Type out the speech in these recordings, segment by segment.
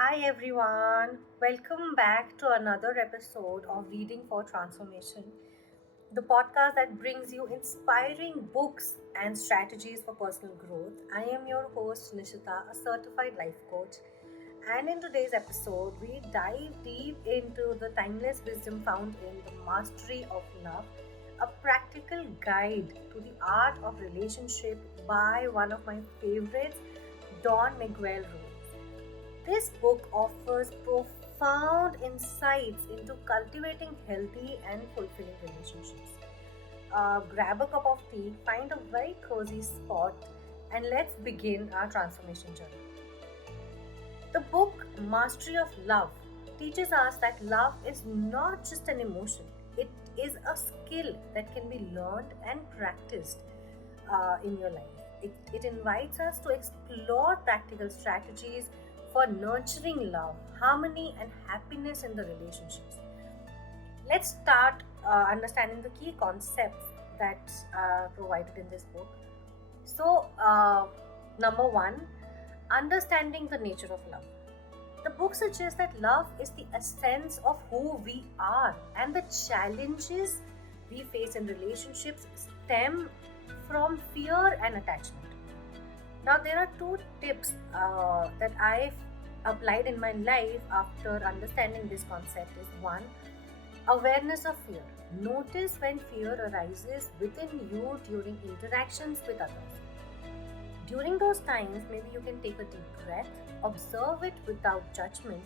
Hi everyone, welcome back to another episode of Reading for Transformation, the podcast that brings you inspiring books and strategies for personal growth. I am your host Nishita, a certified life coach, and in today's episode, we dive deep into the timeless wisdom found in The Mastery of Love, a practical guide to the art of relationship by one of my favorites, Don Miguel Ruiz. This book offers profound insights into cultivating healthy and fulfilling relationships. Grab a cup of tea, find a very cozy spot, and let's begin our transformation journey. The book Mastery of Love teaches us that love is not just an emotion, it is a skill that can be learned and practiced in your life. It invites us to explore practical strategies for nurturing love, harmony, and happiness in the relationships. Let's start understanding the key concepts that are provided in this book. Number one, understanding the nature of love. The book suggests that love is the essence of who we are, and the challenges we face in relationships stem from fear and attachment. Now, there are two tips that I've applied in my life after understanding this concept is one, awareness of fear. Notice when fear arises within you during interactions with others. During those times, maybe you can take a deep breath, observe it without judgment,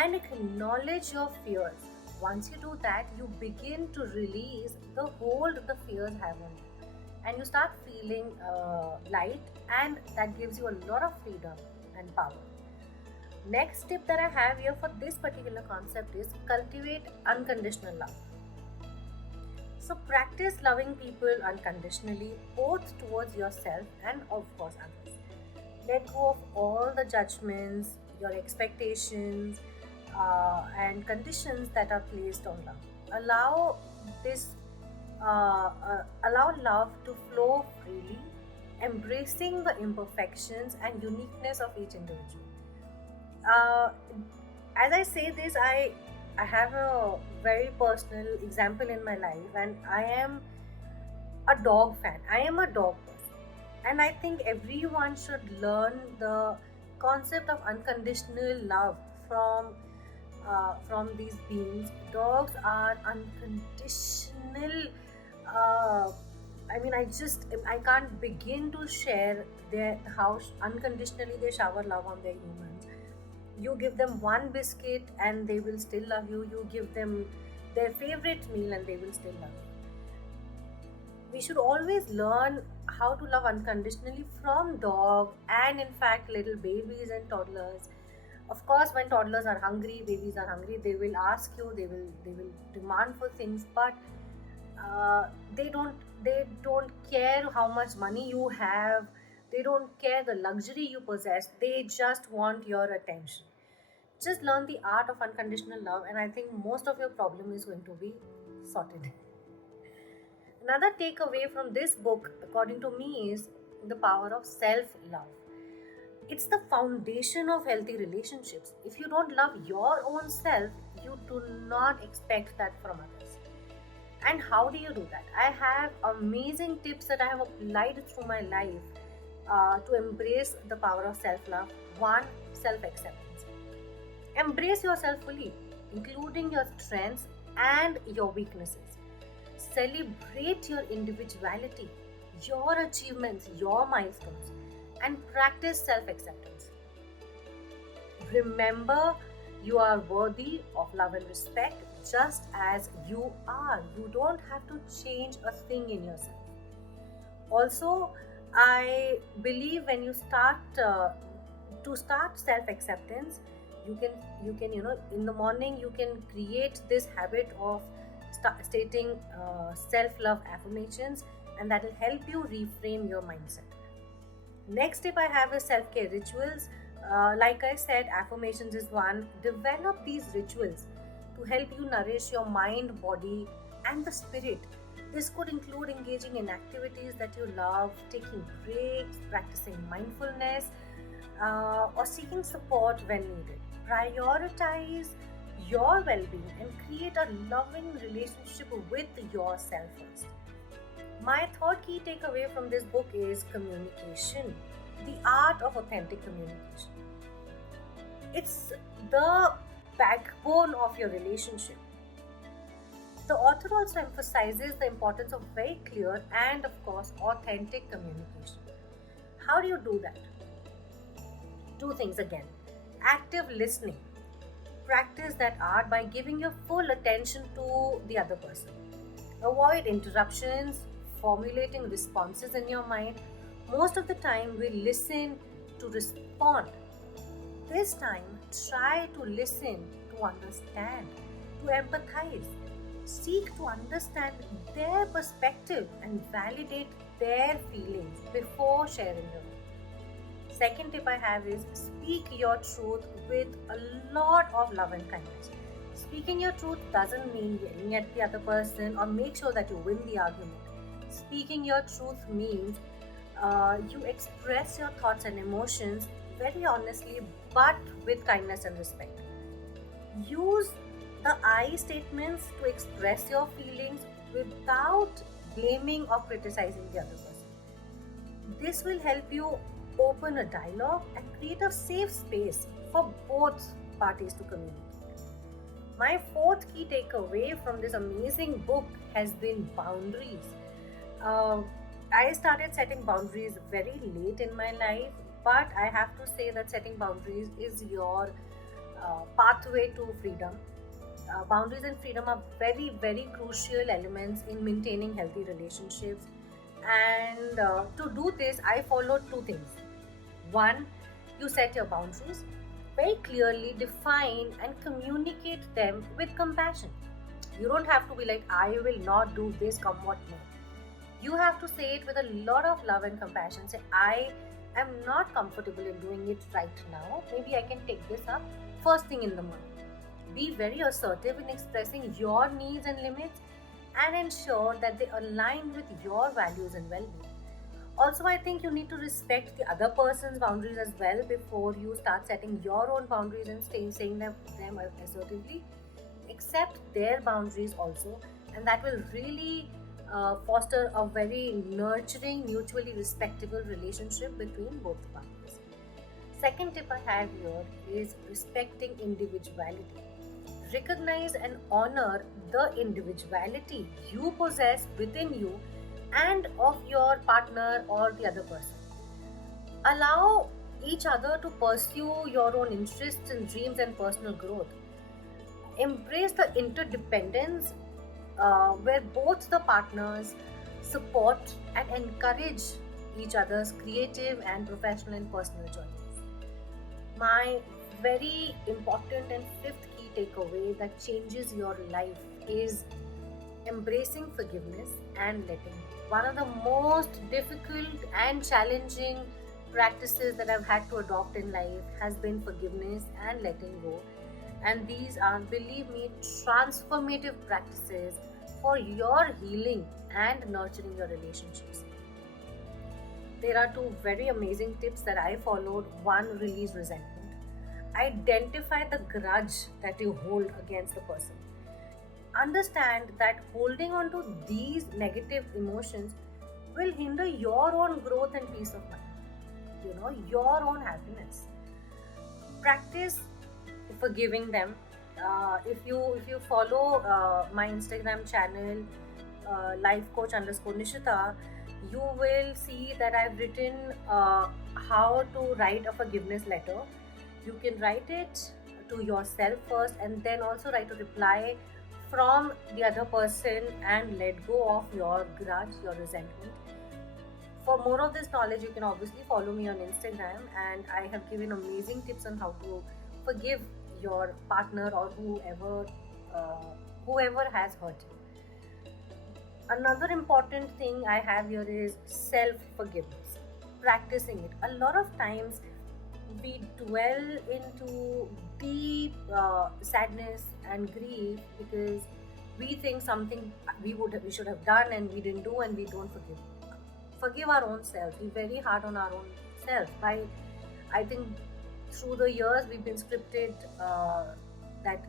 and acknowledge your fears. Once you do that, you begin to release the hold the fears have on you, and you start feeling light, and that gives you a lot of freedom and power. Next tip that I have here for this particular concept is cultivate unconditional love. So practice loving people unconditionally, both towards yourself and of course others. Let go of all the judgments, your expectations, and conditions that are placed on love. Allow this, allow love to flow freely, embracing the imperfections and uniqueness of each individual. Uh, as I say this, I have a very personal example in my life, and I am a dog fan. I am a dog person, and I think everyone should learn the concept of unconditional love from these beings. Dogs are unconditional. Uh, I can't begin to share their how unconditionally they shower love on their humans. You give them one biscuit and they will still love you. You give them their favorite meal and they will still love you. We should always learn how to love unconditionally from dog and in fact little babies and toddlers. Of course, when toddlers are hungry, babies are hungry, they will ask you, they will demand for things, but uh, they don't care how much money you have. They don't care the luxury you possess. They just want your attention. Just learn the art of unconditional love, and I think most of your problem is going to be sorted. Another takeaway from this book, according to me, is the power of self love. It's the foundation of healthy relationships. If you don't love your own self, you do not expect that from others. And how do you do that? I have amazing tips that I have applied through my life to embrace the power of self love. One, self acceptance. Embrace yourself fully, including your strengths and your weaknesses. Celebrate your individuality, your achievements, your milestones, and practice self acceptance. Remember, you are worthy of love and respect just as you are. You don't have to change a thing in yourself. Also, I believe when you start self acceptance, you can in the morning you can create this habit of stating self love affirmations, and that will help you reframe your mindset. Next tip I have is self care rituals. Like I said, affirmations is one. Develop these rituals to help you nourish your mind, body, and the spirit. This could include engaging in activities that you love, taking breaks, practicing mindfulness, or seeking support when needed. Prioritize your well being and create a loving relationship with yourself first. My third key takeaway from this book is communication, the art of authentic communication. It's the backbone of your relationship. The author also emphasizes the importance of very clear and, of course, authentic communication. How do you do that? Two things again: active listening. Practice that art by giving your full attention to the other person. Avoid interruptions, formulating responses in your mind. Most of the time, we listen to respond. This time, try to listen, to understand, to empathize. Seek to understand their perspective and validate their feelings before sharing your own. Second tip I have is speak your truth with a lot of love and kindness. Speaking your truth doesn't mean yelling at the other person or make sure that you win the argument. Speaking your truth means you express your thoughts and emotions very honestly but with kindness and respect. Use the I statements to express your feelings without blaming or criticizing the other person. This will help you open a dialogue and create a safe space for both parties to communicate. My fourth key takeaway from this amazing book has been boundaries. Uh, I started setting boundaries very late in my life, but I have to say that setting boundaries is your pathway to freedom. Boundaries and freedom are very, very crucial elements in maintaining healthy relationships. And to do this, I followed two things. One, you set your boundaries, very clearly define and communicate them with compassion. You don't have to be like, I will not do this, come what may. You have to say it with a lot of love and compassion. Say, I am not comfortable in doing it right now. Maybe I can take this up first thing in the morning. Be very assertive in expressing your needs and limits and ensure that they align with your values and well being. Also, I think you need to respect the other person's boundaries as well before you start setting your own boundaries and saying them assertively. Accept their boundaries also, and that will really foster a very nurturing, mutually respectable relationship between both parties. Second tip I have here is respecting individuality. Recognize and honor the individuality you possess within you and of your partner or the other person. Allow each other to pursue your own interests and dreams and personal growth. Embrace the interdependence where both the partners support and encourage each other's creative and professional and personal journeys. My very important and fifth key takeaway that changes your life is embracing forgiveness and letting go. One of the most difficult and challenging practices that I've had to adopt in life has been forgiveness and letting go. And these are, believe me, transformative practices for your healing and nurturing your relationships. There are two very amazing tips that I followed. One, release resentment. Identify the grudge that you hold against the person. Understand that holding on to these negative emotions will hinder your own growth and peace of mind, your own happiness. Practice forgiving them. If you follow my Instagram channel, life coach underscore Nishita, you will see that I've written how to write a forgiveness letter. You can write it to yourself first and then also write a reply from the other person and let go of your grudge, your resentment. For more of this knowledge, you can obviously follow me on Instagram, and I have given amazing tips on how to forgive your partner or whoever has hurt you. Another important thing I have here is self forgiveness. Practicing it. A lot of times we dwell into deep sadness and grief because we think something we should have done and we didn't do, and we don't forgive our own self. We're very hard on our own self. By I think through the years we've been scripted that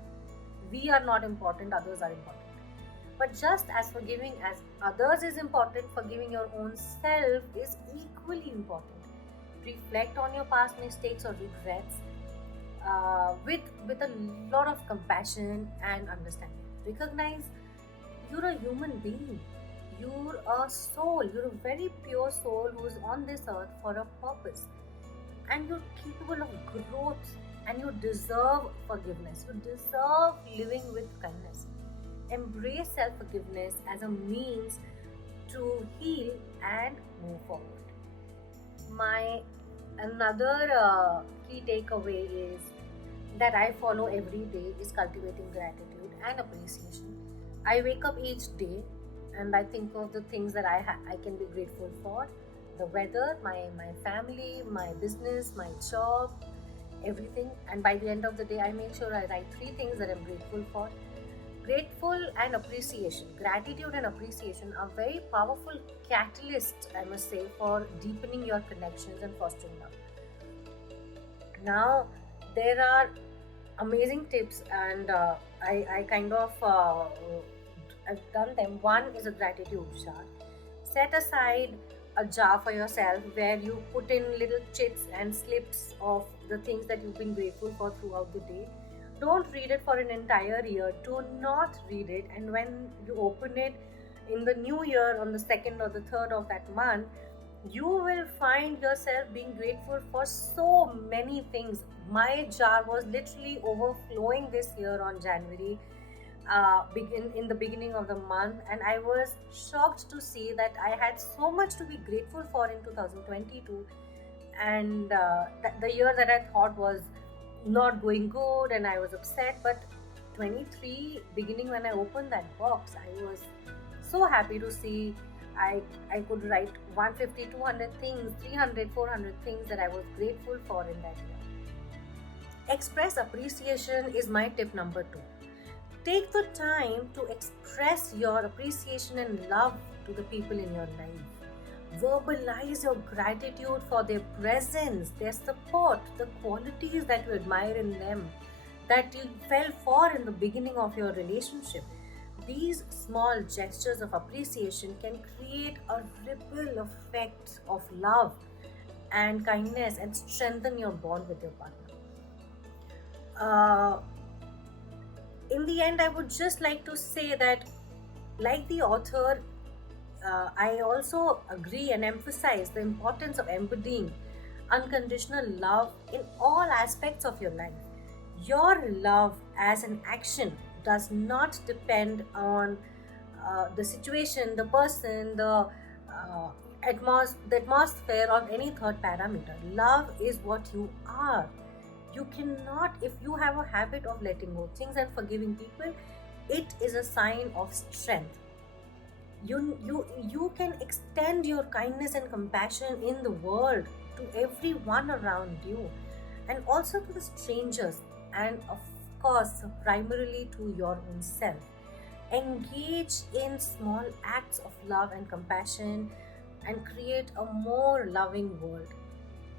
we are not important, others are important. But just as forgiving as others is important, forgiving your own self is equally important. Reflect on your past mistakes or regrets with a lot of compassion and understanding. Recognize you're a human being. You're a soul. You're a very pure soul who's on this earth for a purpose. And you're capable of growth, and you deserve forgiveness. You deserve living with kindness. Embrace self forgiveness as a means to heal and move forward. My another key takeaway is that I follow every day is cultivating gratitude and appreciation. I wake up each day and I think of the things that I can be grateful for: the weather, my family, my business, my job, everything. And by the end of the day, I make sure I write three things that I'm grateful for. Grateful and appreciation, gratitude and appreciation are very powerful catalysts, I must say, for deepening your connections and fostering love. Now, there are amazing tips, and I kind of I've done them. One is a gratitude jar. Set aside a jar for yourself where you put in little chits and slips of the things that you've been grateful for throughout the day. Don't read it for an entire year. Do not read it. And when you open it in the new year on the second or the third of that month, you will find yourself being grateful for so many things. My jar was literally overflowing this year on January, begin in the beginning of the month, and I was shocked to see that I had so much to be grateful for in 2022. And the year that I thought was not going good and I was upset, but 23 beginning, when I opened that box, I was so happy to see I could write 150, 200 things, 300, 400 things that I was grateful for in that year. Express appreciation is my tip number two. Take the time to express your appreciation and love to the people in your life. Verbalize your gratitude for their presence, their support, the qualities that you admire in them, that you fell for in the beginning of your relationship. These small gestures of appreciation can create a ripple effect of love and kindness and strengthen your bond with your partner. Uh, in the end, I would just like to say that, like the author, I also agree and emphasize the importance of embodying unconditional love in all aspects of your life. Your love as an action does not depend on the situation, the person, the atmosphere, or any third parameter. Love is what you are. You cannot, if you have a habit of letting go things and forgiving people, it is a sign of strength. You can extend your kindness and compassion in the world to everyone around you, and also to the strangers, and of course primarily to your own self. Engage in small acts of love and compassion and create a more loving world.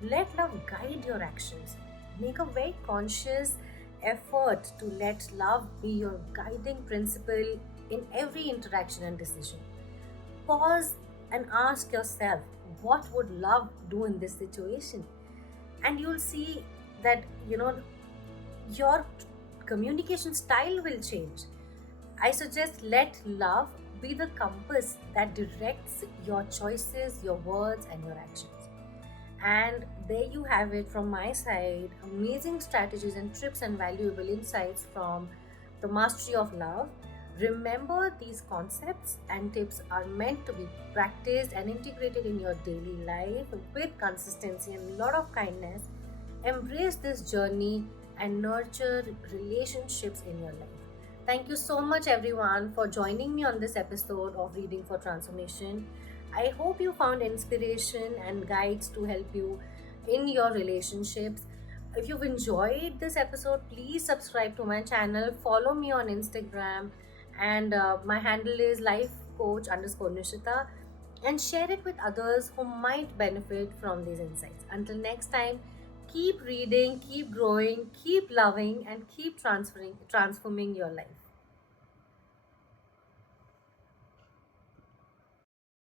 Let love guide your actions. Make a very conscious effort to let love be your guiding principle in every interaction and decision. Pause and ask yourself, what would love do in this situation? And you'll see that, your communication style will change. I suggest let love be the compass that directs your choices, your words, and your actions. And there you have it from my side, amazing strategies and tips and valuable insights from the mastery of love. Remember, these concepts and tips are meant to be practiced and integrated in your daily life with consistency and a lot of kindness. Embrace this journey and nurture relationships in your life. Thank you so much, everyone, for joining me on this episode of Reading for Transformation. I hope you found inspiration and guides to help you in your relationships. If you've enjoyed this episode, please subscribe to my channel, follow me on Instagram, and my handle is lifecoach_Nishita, and share it with others who might benefit from these insights. Until next time, keep reading, keep growing, keep loving, and keep transferring transforming your life.